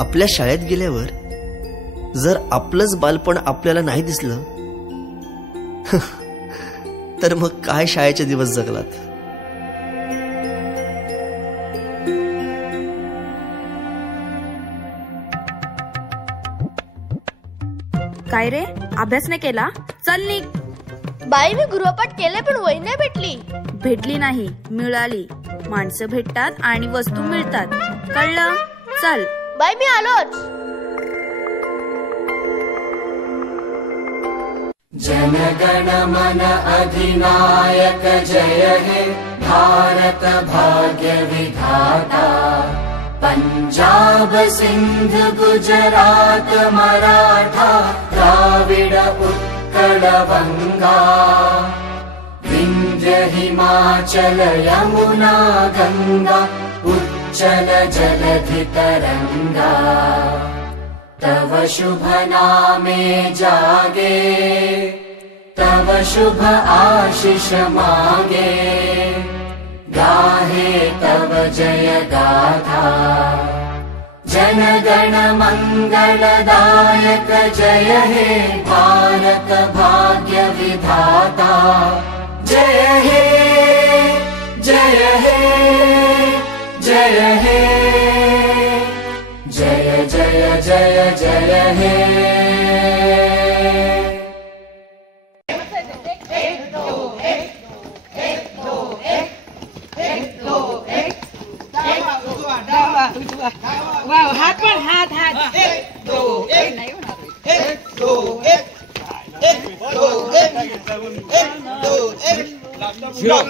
आपल्या शाळेत गेल्यावर जर आपलंच बालपण आपल्याला नाही दिसलं तर मग काय शाळेचे दिवस जगलात. काय रे, अभ्यास नाही केला? चल निघ. बाई मी गृहपाठ केले पण वही नाही भेटली नाही, मिळाली. माणसं भेटतात आणि वस्तू मिळतात, कळलं? चल बाई मी आलोच. जनगण मन अधिनायक जय हे भारत भाग्य विधाता. पंजाब सिंध गुजरात मराठा द्राविड उत्कल बंगा. विंध्य हिमाचल यमुना गंगा उच्चल जलधि तरंगा. तव शुभ नामे जागे तव शुभ आशीष मागे. गाहे तव जय गाथा जनगण मंगलदायक जय हे भारत भाग्य विधाता. जय हे जय हे जय हे जय जय जय जय हे. हात पण हात हात. 1 2 1 नाही होणार. 1 2 1 1 2 1 1 2 1 0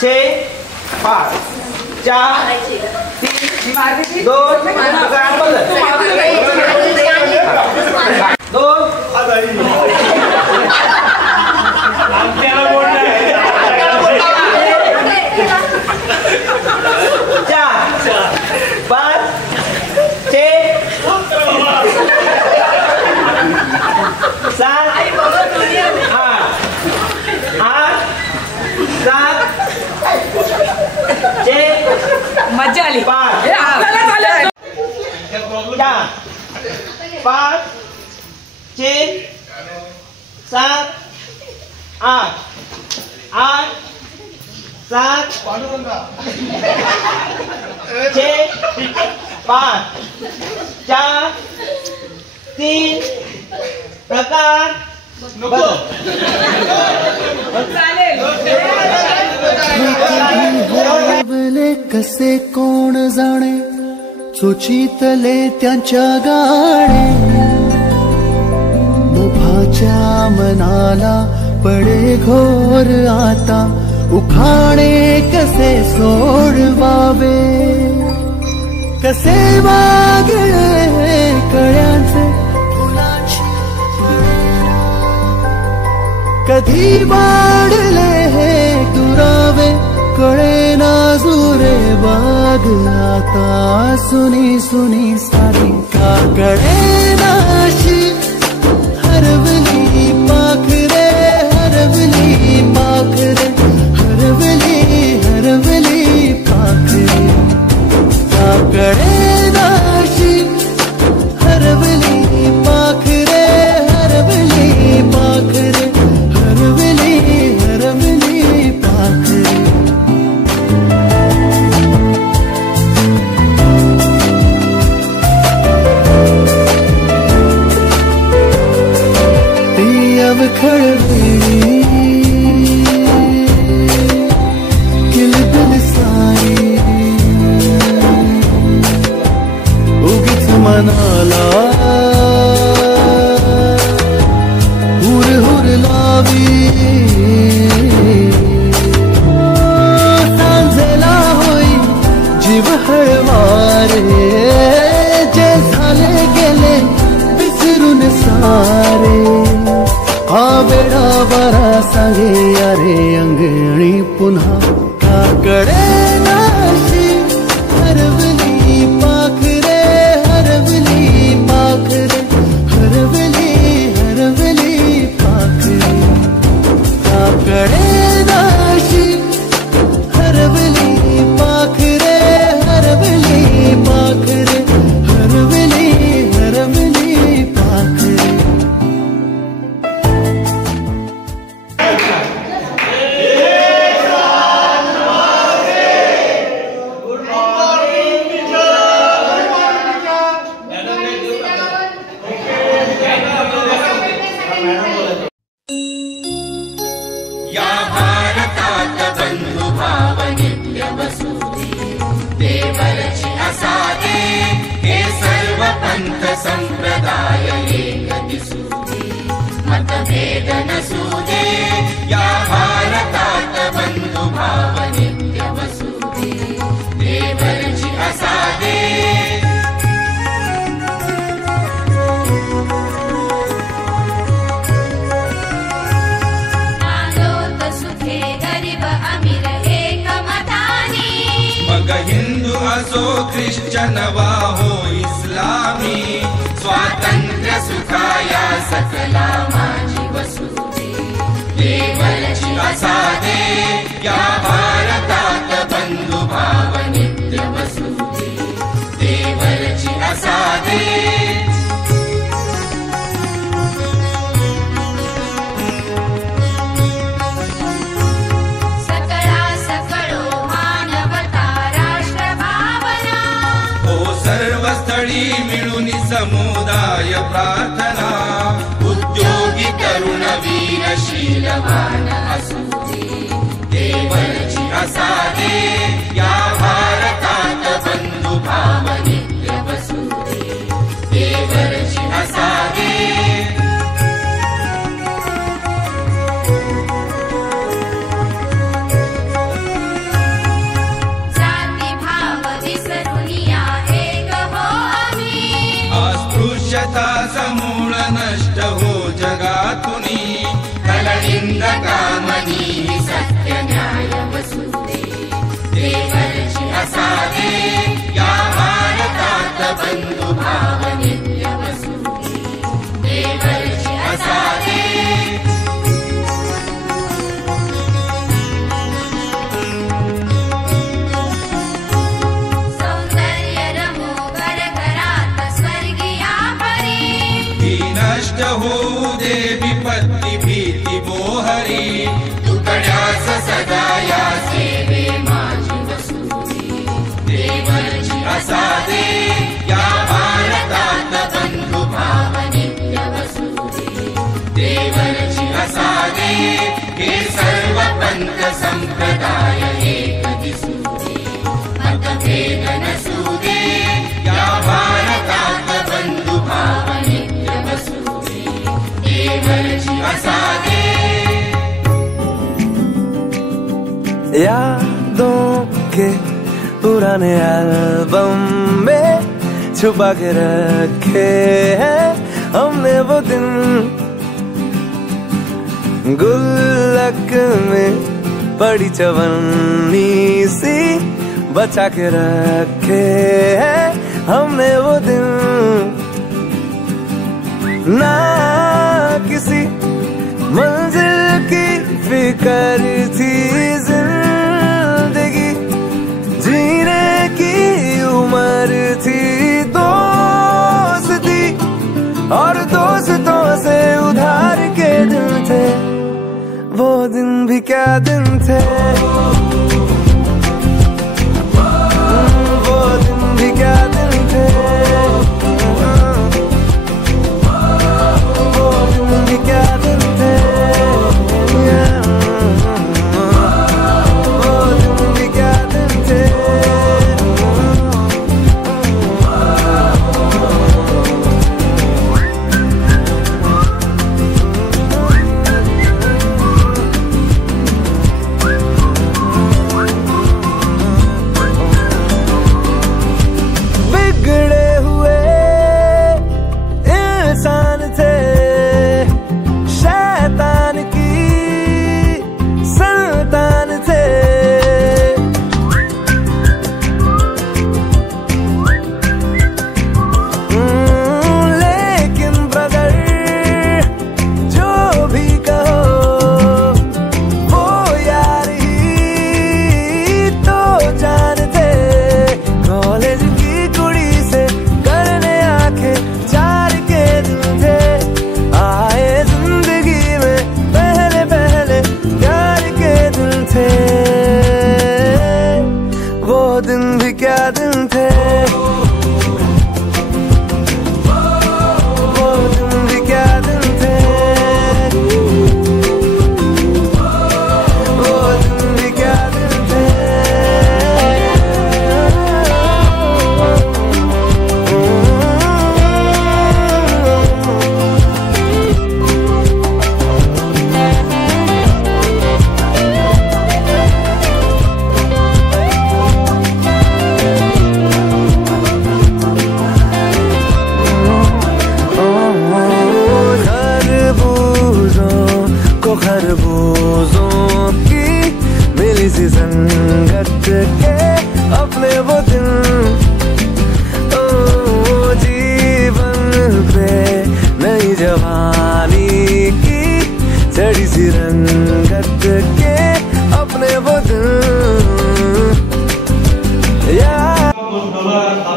6 5 4 3 2 मजा आली. 5 6 7 8 8 7 6 5 4 3 प्रकार चालेल. कसे कोण जाणे चोचीतले त्यांच्या गाणे. मुभाच्या मनाला पडे घोर आता. उखाणे कसे सोडवावे कसे वागळे कळ्यांचे फुलाची कधी वाढले हे दुरावे कळे ना जुरे बाग. आता सुनी सुनी सारी का कळे नाशी हरवली पाखरे हरवली पाखरे हरवली हरवली पाखरे. का कळे नाशी हरवली पाखरे हरवली पाखरे हरवली हरवली पाखरे. खळवेळी किलबिल सारी उगीच मनाला हुर हुर लावी. सांजेला होई जीव हळवारे जे झाले गेले विसरून सारे. बेडा बरा सांगे अरे अंगणी पुन्हा का कळे नाशी हरवली पाखरे हरवली संप्रदाय एक दिसुदे, मतभेद नसुदे या भारतात, बंधुभाव नित्य वसुदे, देवरची असादे. हिंदू असो ख्रिश्चन वा हो इस्लामी, स्वातंत्र्य सुखाया सकला माझी वसुदे, देवरची असादे या भारतात, बंधुभाव नित्य वसुदे, देवरची असादे. सर्वस्थळी मिळून समुदाय प्रार्थना, उद्योगी तरुण वीर शीलवान असुदे, देवरची असादे या भारतात, बंधुभाव नित्य वसुदे, देवरची असादे. समूळ नष्ट हो जगातुनी, कललिंग कामनी सत्य न्याय वसुदे, देवरची असादे या भारतात, बंधुभाव नित्य वसुदे, देवरची असादे. नष्ट होऊ दे विपत्ती भीती मोहरी, तुकड्यास सदा या सेवे माझी वसुदे, देवरची असादे या भारतात, बंधुभाव नित्य वसुदे, देवरची असादे. हे सर्व पंथ संप्रदाय एक दिसुदे, मतभेद नसुदे या भारतात, बंधुभाव नित्य वसुदे, देवरची असादे. यादों के पुराने एल्बम में छुपा के रखे हैं हमने वो दिन, गुल्लक में पड़ी चवन्नी सी बचा के रखे हैं हमने वो दिन. ना किसी मंजिल की फिक्र थी, जिंदगी जीने की उम्र थी, दोस्ती और दोस्तों से उधार के दिन थे, वो दिन भी क्या दिन थे, वो दिन भी क्या दिन थे, वो दिन भी क्या दिन थे, वो दिन भी क्या दिन थे.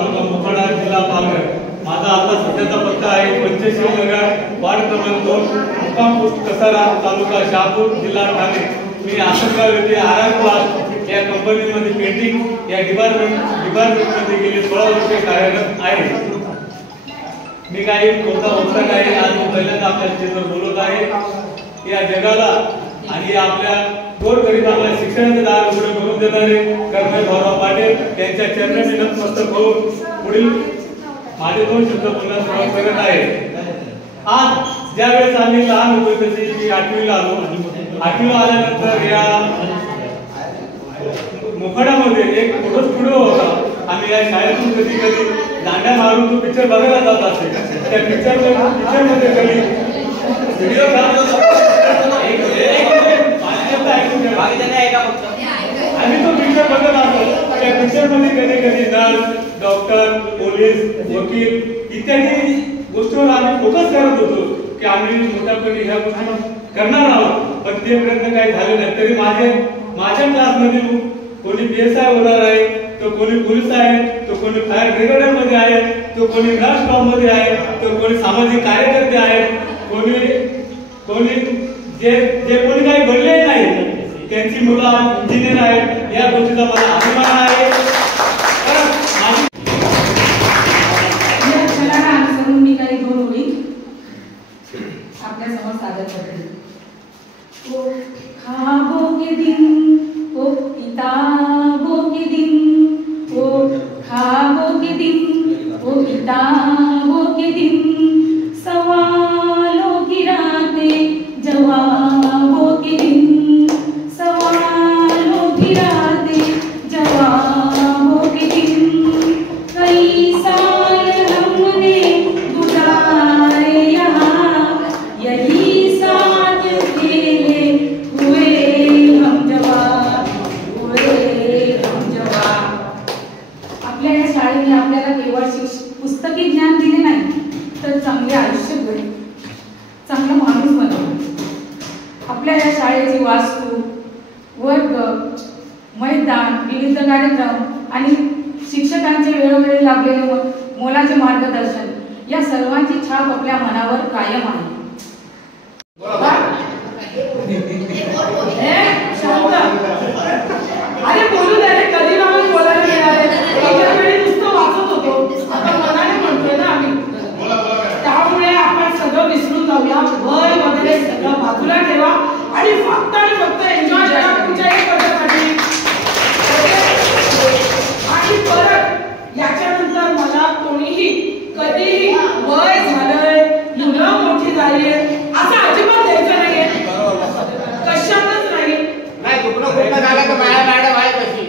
तालुका मोखाडा, जिल्हा पालघर. माझा आता सध्याचा पत्ता आहे पंचशील नगर, वार्ड क्रमांक 2, मुक्काम पोस्ट कसारा, तालुका शहापूर, जिल्हा ठाणे. मी आसनगाव येथे आर क्लास या कंपनीमध्ये पेंटिंग या डिपार्टमेंटमध्ये गेले 16 वर्षे कार्यरत आहे. मी काही कोणता वक्ता नाही, आज मी पहिल्यांदा आपल्या स्टेजवर बोलत आहे. या जगाला आणि आपल्या गोरगरिबांना शिक्षणाचे दार उघडे करून देणारे कर्नल भाऊराव पाटील यांच्या चरणी नतमस्तक होऊन पुढील माझे 2 शब्द बोलण्यास सुरुवात करत आहे. आज ज्यावेळेस आम्ही लहान होतो तसे मी 8वीला आलो. 8वीला आल्यानंतर या मोखाड्यामध्ये एक फोटो स्टुडिओ होता. आम्ही या शाळेतून कधी कधी दांड्या मारून तो पिक्चर बघायला जात असे. त्या पिक्चरमध्ये कधी व्हिडिओ आम्ही तो पिक्चर बघत असतो. त्या पिक्चरमध्ये कधी कधी नर्स, डॉक्टर, पोलीस, वकील इत्यादी गोष्टीवर आम्ही फोकस करत होतो की आम्ही मोठ्यापणे ह्या गोष्टी करणार आहोत. पण ते प्रयत्न काही झाले नाही. तरी माझ्या क्लासमध्ये कोणी PSI होणार आहे, तो कोणी पोलीस आहे, तो कोणी फायर ब्रिगेड मध्ये आहे, तो कोणी नर्स स्टॉफ मध्ये आहे, तो कोणी सामाजिक कार्यकर्ते आहेत, कोणी जे कोणी काही बनले नाही त्यांची मुलं इंजिनियर आहेत. या गोष्टीचा मला अभिमान आहे. मी काही 2 ओळी आपल्या समोर सादर करते. ओ खाबों के दिन, ओ किताबों के दिन, ओ खाबों के दिन, ओ किताबों के दिन, सवालों की रातें जवाबों के दिन, सवालों की रातें जवाबों के दिन, कई साल हमने गुजारे यहाँ, यही साथ खेले हुए हम जवान, हुए हम जवान. आपल्या या शाळेने आपल्याला केवळ पुस्तकी ज्ञान दिले नाही तर चांगले आयुष्य घडले, चांगला माणूस बनवला. आपल्या या शाळेची वास्तू, वर्ग, मैदान, विविध कार्यक्रम आणि शिक्षकांचे वेळोवेळी लाभलेले मोलाचे मार्गदर्शन या सर्वांची छाप आपल्या मनावर कायम आहे. अरे बोलू दे रे, कधी आपण बोलायला मिळाले. एका वेळी नुसतं वाचत होतो, आता मनाने म्हणतोय ना आम्ही. त्यामुळे आपण सगळं विसरून जाऊया, वय वगैरे सगळं बाजूला ठेवा आणि फक्त एन्जॉय करा तुमच्या एक वर्षासाठी. आणि परत याच्यानंतर मला कोणीही कधीही वय झालंय, मुलं मोठी झाली असं अजिबात द्यायचं नाहीये, कशातच नाही. झालं का मॅडम आहे कशी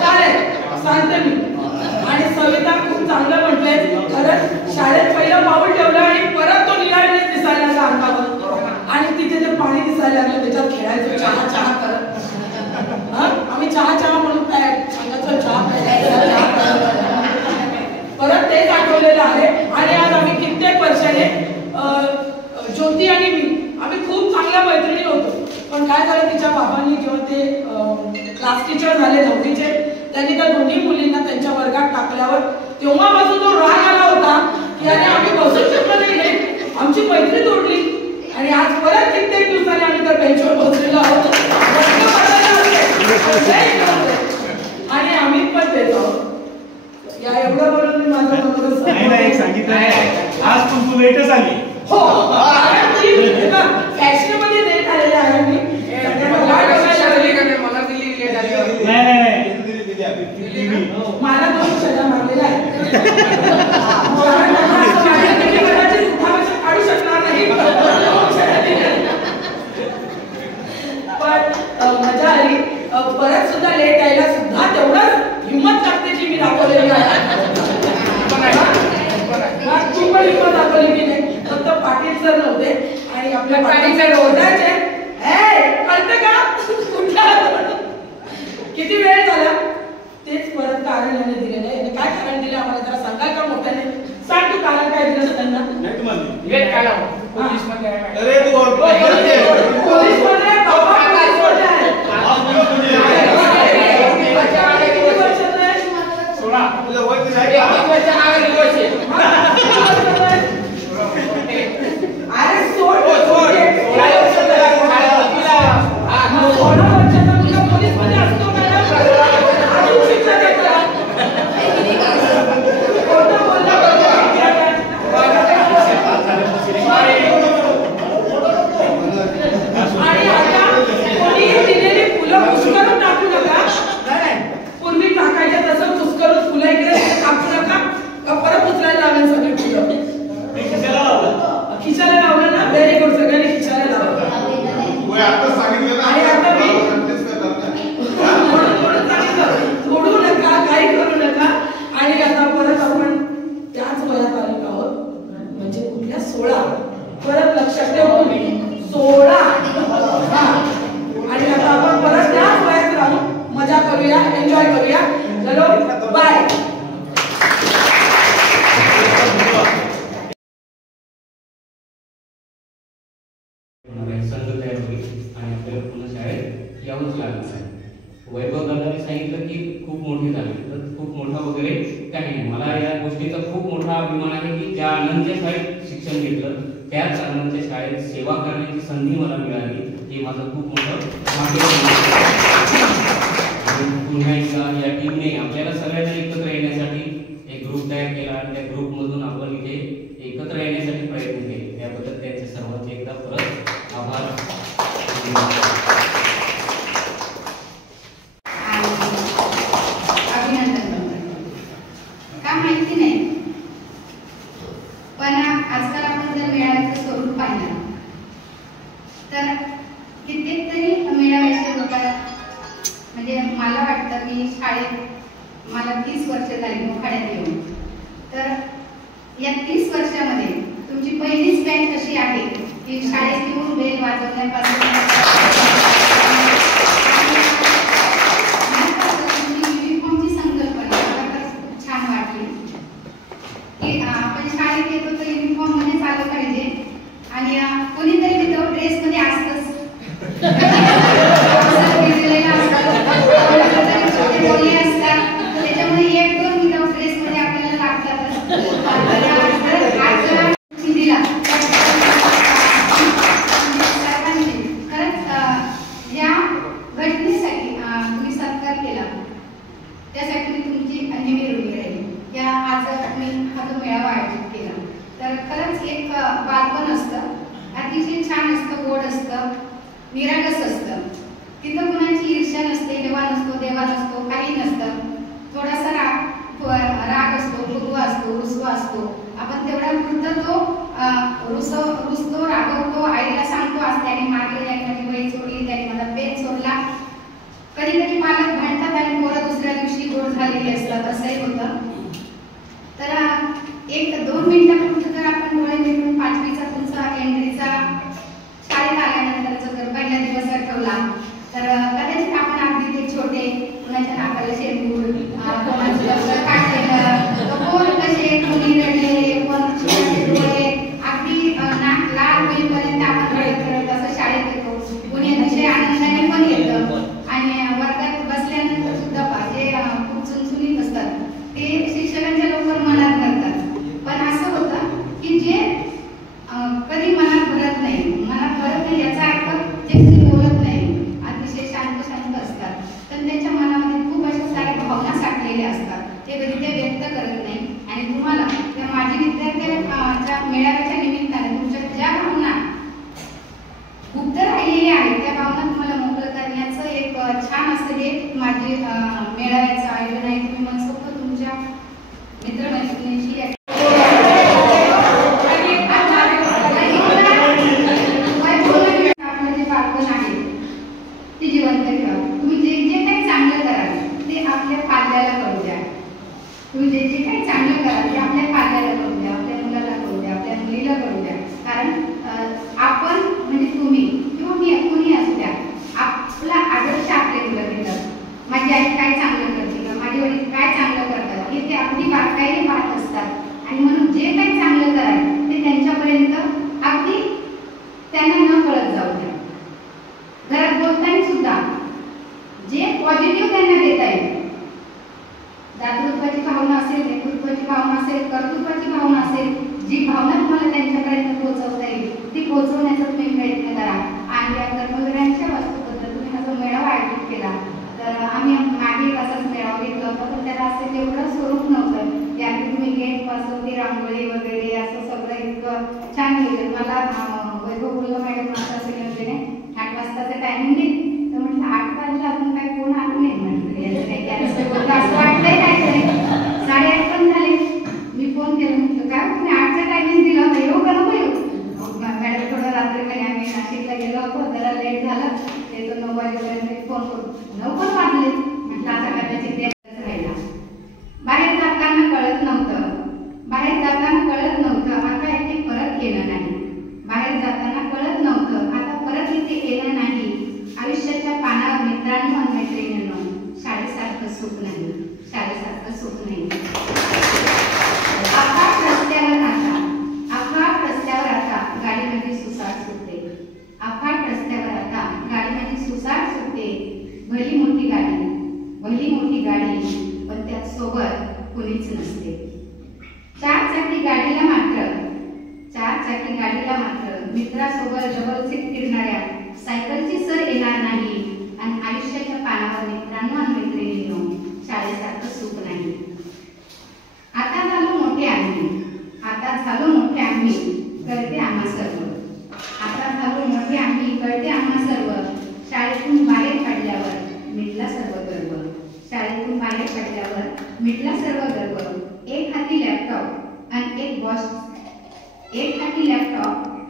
चालेल, सांगते मी. आणि सविता खूप चांगलं म्हटलंय. खरंच शाळेत पहिलं पाऊल ठेवलं आणि परत तो निळाने दिसायला लागला अंगावर आणि तिथे ते पाणी दिसायला लागलं, त्याच्यात खेळायचं चहा करत. आम्ही चहा म्हणून काय सांगायचं, चहा परत तेच आठवलेलं आहे. आणि आज आम्ही कित्येक वर्षाने ज्योती आणि मी आम्ही खूप चांगल्या मैत्रिणी होतो. पण काय झालं, तिच्या बाबांनी जेव्हा ते क्लास टीचर झाले 9वीचे, त्यांनी त्या दोन्ही मुलींना त्यांच्या वर्गात टाकल्यावर तेव्हापासून तो राग आला होता की अरे आम्ही बसू शकलो नाही, आमची मैत्री तोडली. आणि आज परत कित्येक दिवसांनी आम्ही त्या बेंचवर बसलेलो आहोत आणि आम्ही पण तेच आहोत. या एवढं बोलून मी माझं म्हणून सांगितलं आज पण तू लेटच आली. हो, फॅशनेबल लेट आलेले आहे मी. मला 2 शब्द मारलेला आहे. काढू शकणार नाही, पण मजा आली. परत सुद्धा लेट यायला सुद्धा तेवढंच हिंमत लागते जी मी दाखवलेली आहे. तू पण हिंमत दाखवली की नाही. फक्त पाटील सर नव्हते आणि आपल्या पाटील सर ओरडायचे, कळतं का किती वेळ झाला. तेच परत कारण याने दिलेलं आहे. काय कारण दिलं आम्हाला जरा सांगाल का मोठ्याने? सांग तू कारण काय दिलं त्यांना. पोलीस मध्ये वैभव दादांनी सांगितलं की खूप मोठी झाली, तर खूप मोठा वगैरे काही नाही. मला या गोष्टीचा खूप मोठा अभिमान आहे की ज्या आनंदच्या शाळेत शिक्षण घेतलं त्याच आनंदच्या शाळेत सेवा करण्याची संधी मला मिळाली, हे माझं खूप मोठं पुन्हा एकदा या टीमने आपल्याला सगळ्यांना एकत्र येण्यासाठी एक ग्रुप तयार केला आणि त्या ग्रुपमधून आपण इथे एकत्र येण्यासाठी प्रयत्न केले. त्याबद्दल त्यांचे सर्वांचे एकदा परत आभार. माहिती नाही, पण आजकाल आपण जर मेळाव्याचं स्वरूप पाहिलं तर कित्येक तरी मेळाव्याचे लोक, म्हणजे मला वाटतं की शाळेत मला 30 वर्ष झाली मोखाड्यात येऊन, तर या 30 वर्षामध्ये तुमची पहिलीच बँक अशी आहे की शाळेत येऊन बेल वाजवण्यापासून आपण शाळेत येतो तर युनिफॉर्म मध्ये चालू पाहिजे आणि कोणीतरी विदाउट ड्रेस मध्ये असतंच. त्याच्यामुळे 1-2 विदाउट ड्रेस मध्ये आपल्याला लागतातच. खरंच या घटनेसाठी तुम्ही सत्कार केला त्यासाठी मी तुमची नेहमी ऋणी राहील. या आज मी हा जो मेळावा आयोजित केला तर खरंच एक बालपण असतं, अतिशय छान असतं, गोड असतं, निरागस असतं. तिथं कुणाची ईर्ष्या नसते, हेवा नसतो, देवा नसतो, काही नसतं. थोडासा राग असतो, फुगवा असतो, रुसवा असतो. आपण तेवढा पुरतं तो रुसतो, रागवतो, आईला सांगतो आज त्याने मारलं, त्याने माझी वही चोरली, त्याने माझा पेन चोरला. कधी कधी पालक भांडतात आणि पोरं दुसऱ्या दिवशी गोड झालेली असतात, असंही होतं. तर 1-2 मिनिटापुरतं जर आपण डोळे मिळून 5वीचा तुमचा एंट्रीचा शाळेत आल्यानंतरचा जर पहिला दिवस आठवला तर कदाचित आपण अगदी ते छोटे, कुणाच्या नाकाला शेंबूड, कोणाचं लवकर काढलेलं, कोण कसे, कोणी रडलेले, कोण डोळे अगदी नाक लाल होईपर्यंत आपण रडत असं शाळेत येतो. कोणी अतिशय आनंदाने पण येतं आणि वर्गात बसल्यानंतर सुद्धा जे खूप चुनचुनीत असतात ते शिक्षकांच्या लवकर मनात भरतात. पण असं होतं की जे कधी मनात भरत नाही याचा अर्थ जे कधी बोलत नाही, अतिशय शांत असतात, तर त्यांच्या मनामध्ये खूप अशा साऱ्या भावना साठलेल्या असतात, ते कधी ते व्यक्त करत नाही. आणि तुम्हाला त्या माजी विद्यार्थ्यांच्या मेळाव्याच्या निमित्ताने तुमच्या ज्या भावना गुप्त राहिलेल्या आहेत त्या भावना तुम्हाला मोकळं करण्याचं एक छान असं हे माझे मेळाव्याचं आयोजन आहे. तुम्ही मनसोक्त तुमच्या मित्रमैत्रिणींशी आपलं जे बालपण आहे ते जिवंत ठेवा. तुम्ही जे जे काही चांगलं कराल ते आपल्या पाल्याला करू द्या. तुम्ही जे जे काही चांगलं कराल ते आपल्या पाल्याला करू द्या, आपल्या मुलाला करू द्या, आपल्या मुलीला करू द्या. कारण आपण म्हणजे तुम्ही किंवा मी कोणी असू द्या, आपला आदर्श आपले मुलं घेतात. माझी आई काय चांगलं करते का, माझे वडील काय चांगलं करतात हे ते अगदी बारकाईने पाहत असतात. आणि म्हणून जे काही चांगलं कराल ते त्यांच्यापर्यंत अगदी त्यांना न कळत जाऊ द्या. घरात बोलताना सुद्धा जे पॉझिटिव्ह त्यांना देता येईल, दातृत्वाची सांगितलं मला वैभव बोलला मॅडम आता सांगितले 8 वाजताचं टायमिंग दे. तर म्हटलं 8 वाजता अजून काय कोण आलं नाही म्हटलं याचं काही कॅन्सल होतं असं वाटलंय काहीतरी. 8:30 पण झाले. मी फोन केला म्हटलं काय तुम्ही 8चा टायमिंग दिला होता येऊ का नको येऊ. मॅडम थोडं रात्रीमध्ये आम्ही नाशिकला गेलो होतो जरा लेट झालं ते तो 9 वाजेपर्यंत फोन करू 9 पण वाजले. म्हटलं आता कदाचित ते राहिला. बाहेर जाताना कळत नव्हतं आता इथे परत येणं नाही. बाहेर जाताना कळत नव्हतं आता परत इथे येणं नाही. आयुष्याच्या पानावर मित्रांनो आणि मैत्रिणींनो शाळेसारखं सुख नाही. अफाट रस्त्यावर आता गाडीमध्ये सुसाट सुटते. भली मोठी गाडी पण त्यात सोबत कुणीच नसते. चारचाकी गाडीला मात्र मित्रासोबत डबल सीट फिरणाऱ्या सायकलची सर येणार नाही. आणि आयुष्याच्या पानावर मित्रांनो आणि मैत्रिणींनो शाळेसारखं सुख नाही. आता झालो मोठे आम्ही कळते आम्हा सर्व. शाळेतून बाहेर पडल्यावर मिटला सर्व गर्व. एक हाती लॅपटॉप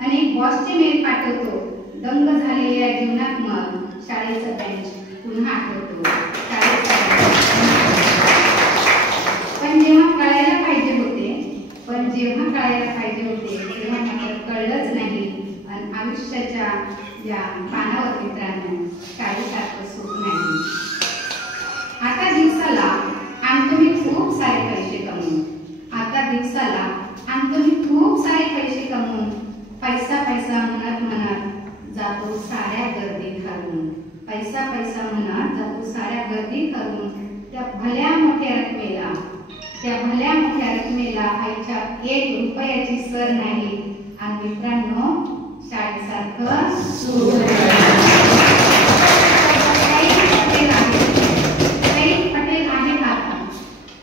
आणि एक बॉसचे मेल पाठवतो. दंग झालेल्या जीवनात मग शाळेचा बेंच पुन्हा आठवतो. पण जेव्हा कळायला पाहिजे होते तेव्हा मात्र कळलंच नाही. आणि आयुष्याच्या या पानावर मित्रांनो शाळेसारखं सुख नाही. आता दिवसाला आणतो मी खूप सारे पैसे कमवून पैसा म्हणत जातो साऱ्या गर्दी खालून. त्या भल्या मोठ्या रकमेला आईच्या 1 रुपयाची सर नाही. आणि मित्रांनो शाळेसारखं सुख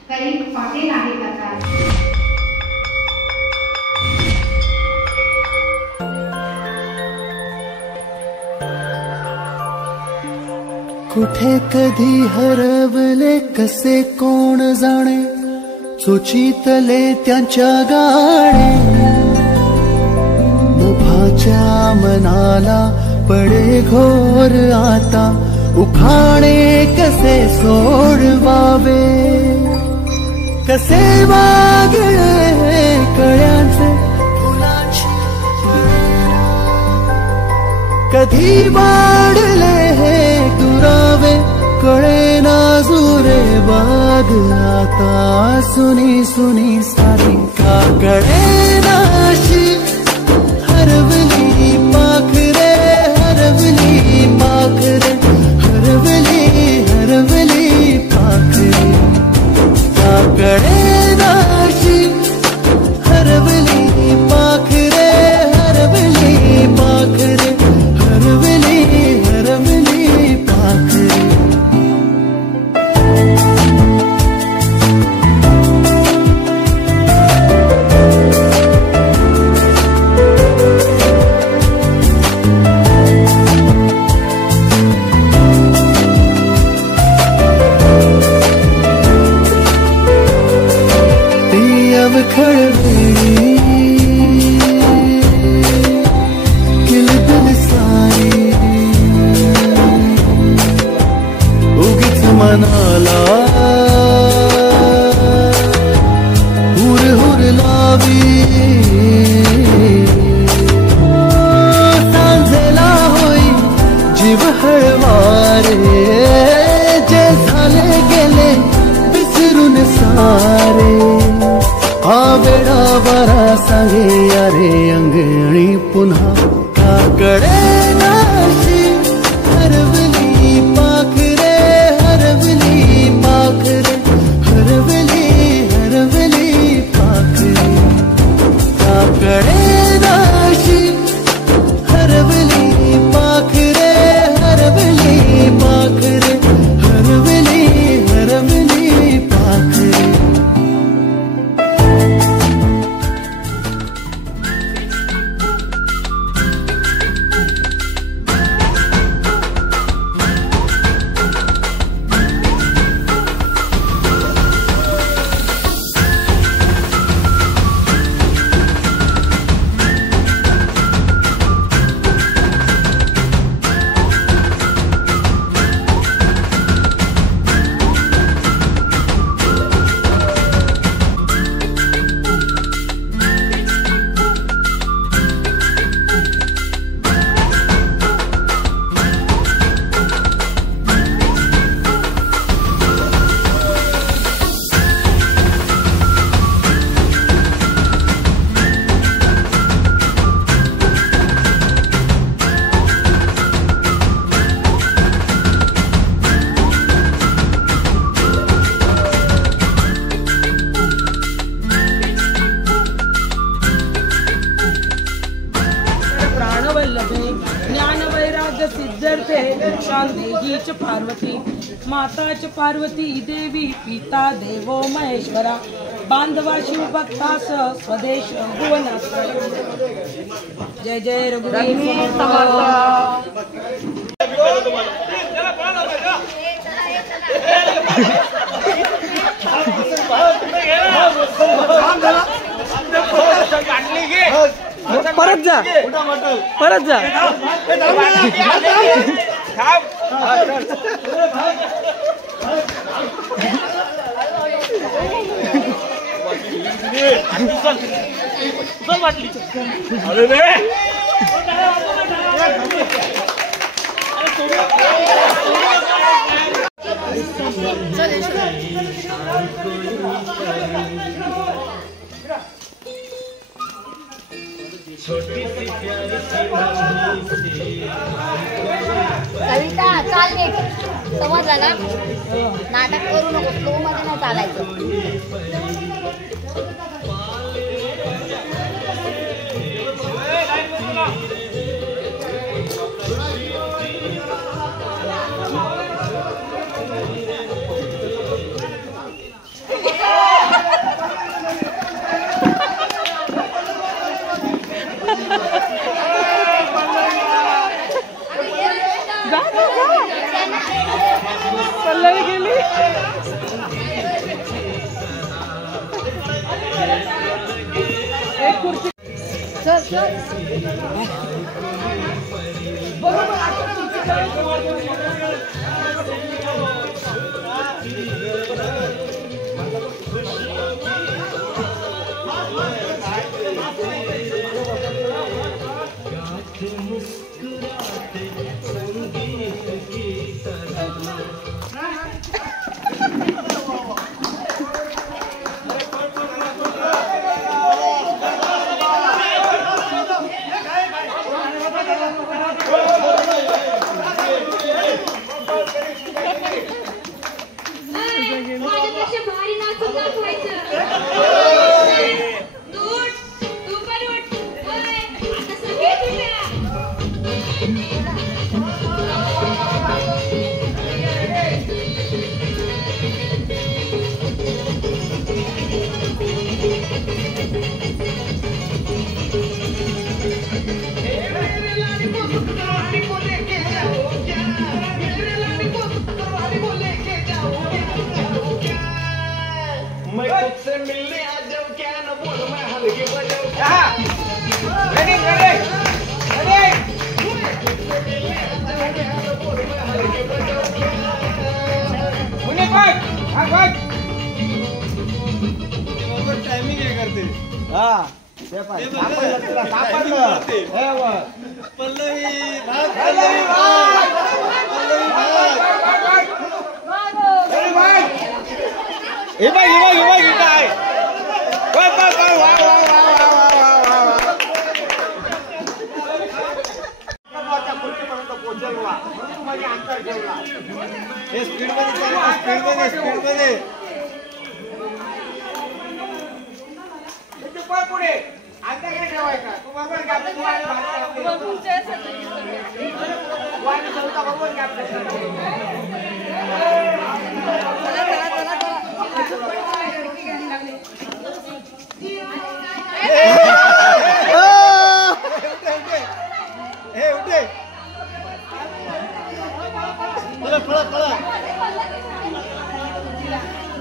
काही पटेल आहे का. कुठे कधी हरवले कसे कोण जाणे. चोचीतले त्यांच्या गाणे. मुभाच्या मनाला पडे घोर आता. उखाणे कसे सोडवावे. कसे वागळे कळ्यांचे फुलाची. कधी वाढले हे दुरावे कळे ना जुरे बाग. आता सुनी सारी का कळे नाशी. हरवली पाखरे पाखरे का कळे नाशी. हरवली पाखरे पाखरे. मनाला हुर लावी. सांजेला होई जीव हळवारे. जे झाले गेले विसरून सारे. आवेडा बरा सांगे अरे अंगणी पुन्हा का कळे नाशी. हरवली पाखरे पाखरे का कळे नाशी. हरवली पाखरे पाखरे. सिद्धर्थे शांदेहीच पार्वती माताच पार्वती देवी पिता देवो महेश्वरा बांधवा शिव भक्तास स्वदेश भुवनास जय जय रघुवीर समर्थ। परत जा परत जा कविता चाल नीट समजला ना नाटक करू नको स्लो मध्ये नाही चालायचं पल्लवी गेली एक खुर्ची चल चल टाइमिंग हे करते पुढे आता काय ठेवायचा तू बरोबर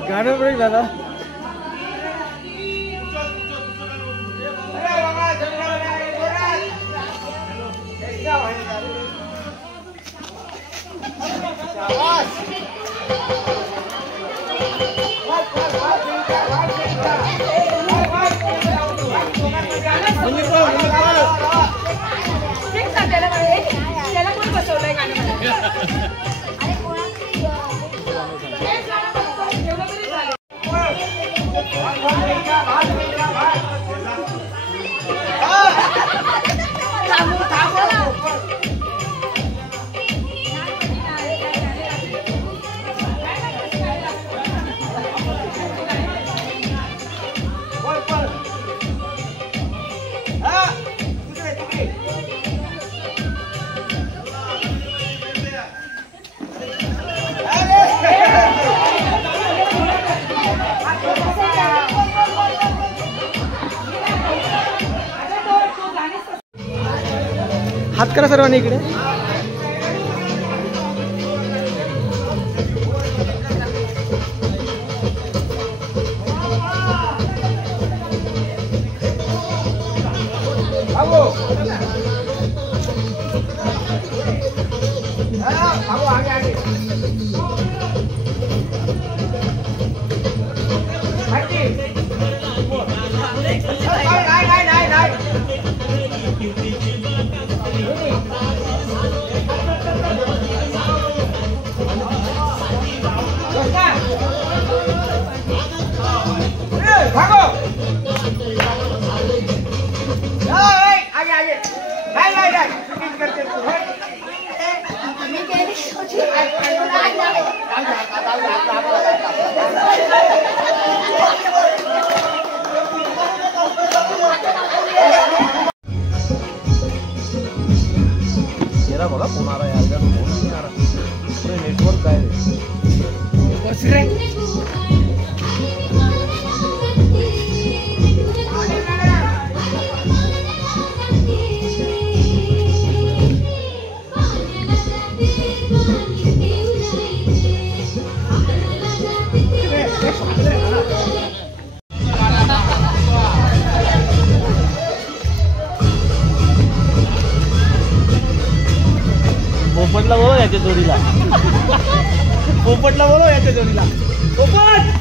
गाणं ब्रेक झाला त्याला कोण बसवलंय गाण्यामध्ये हात करा सर्वांनी इकडे. बघा कोणाला यार नेटवर्क काय पोपटला बोलव याच्या जोडीला. पोपटला बोलव याच्या जोडीला. पोपट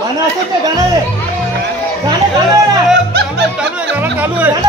गाणं असं ते गाणं आहे. गाणं चालू आहे.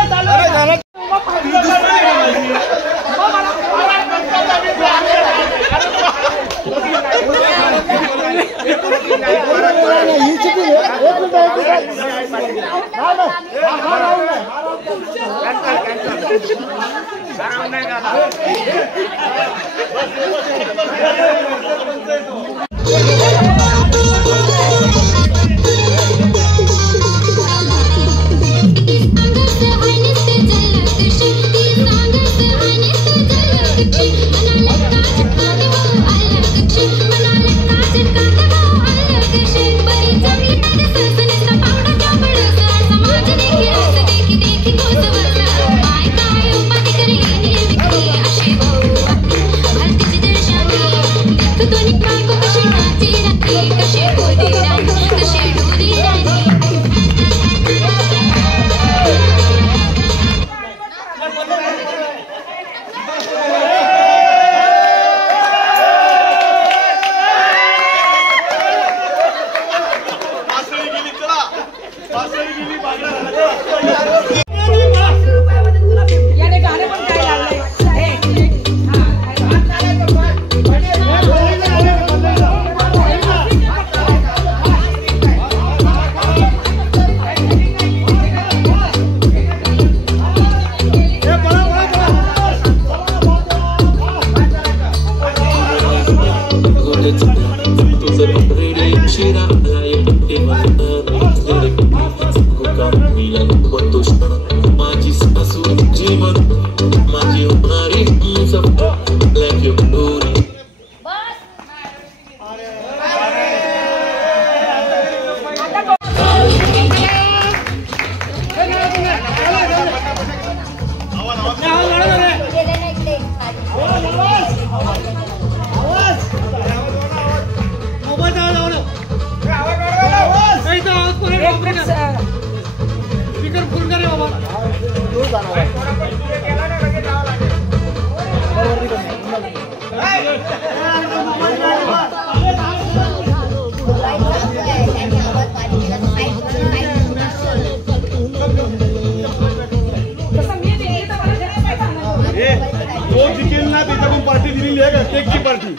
पार्टी दिलेली आहे का केकची पार्टी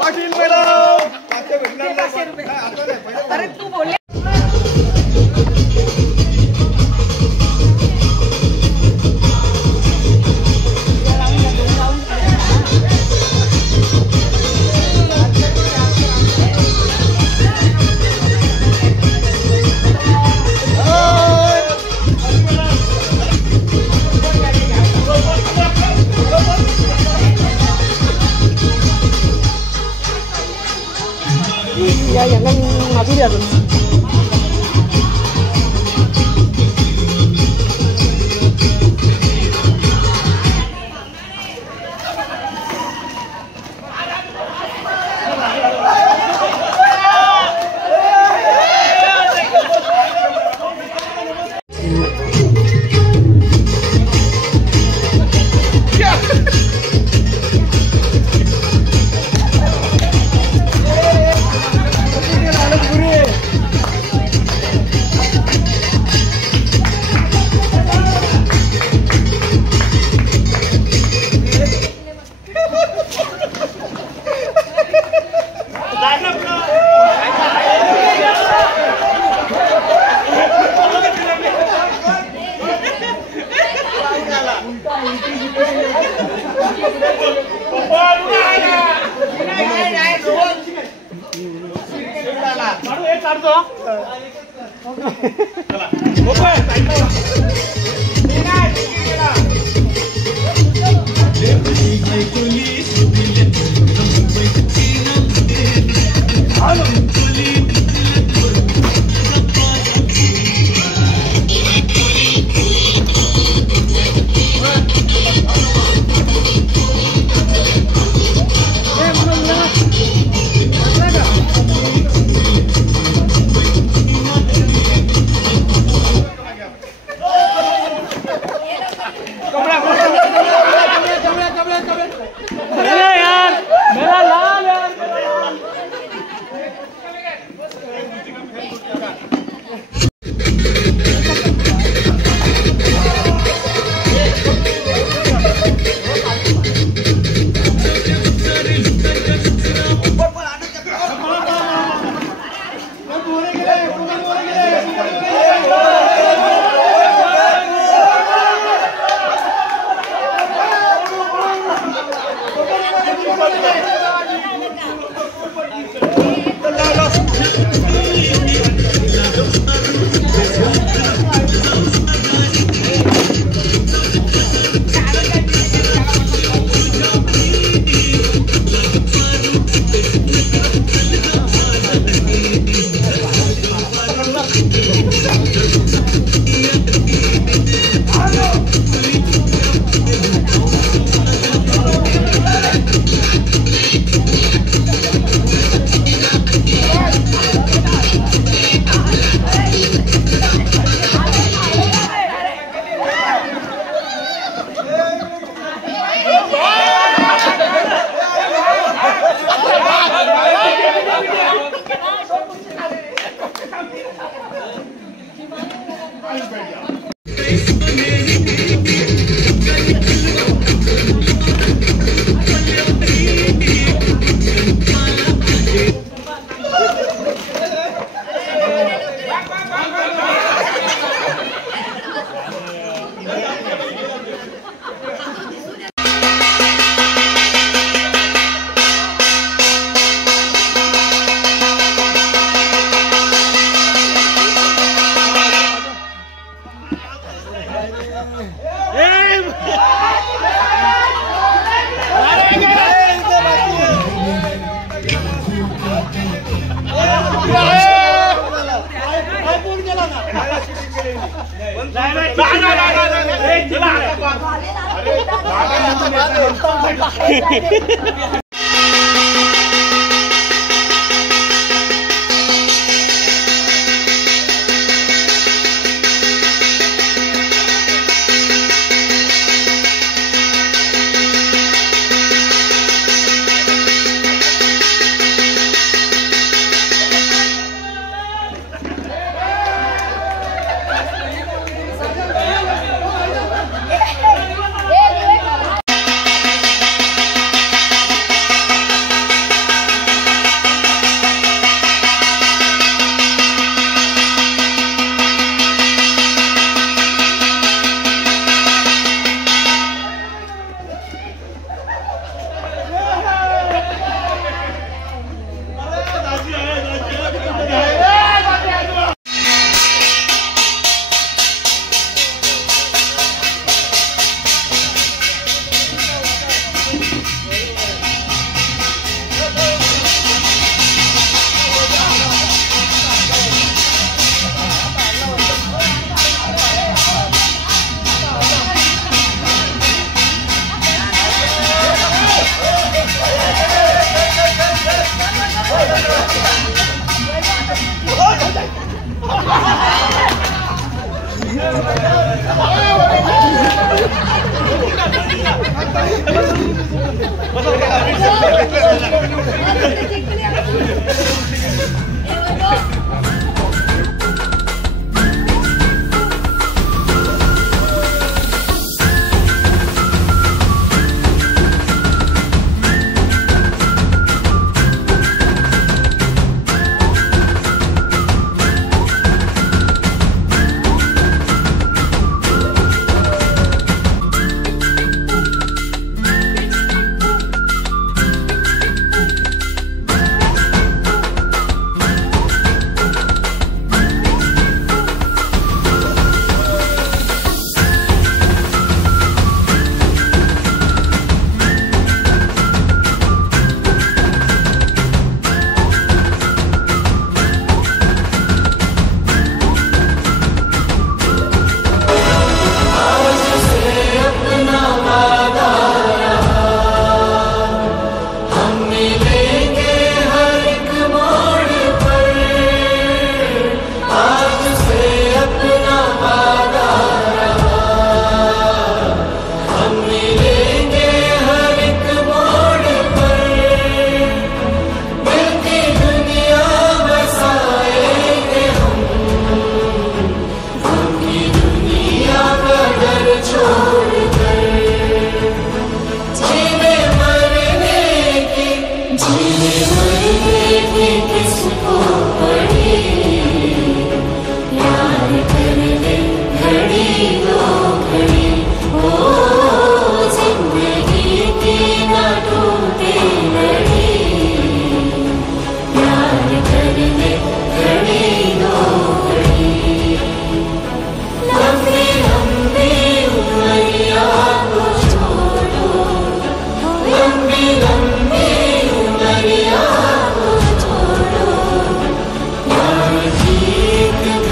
पाटील अरे तू बोल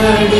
घडी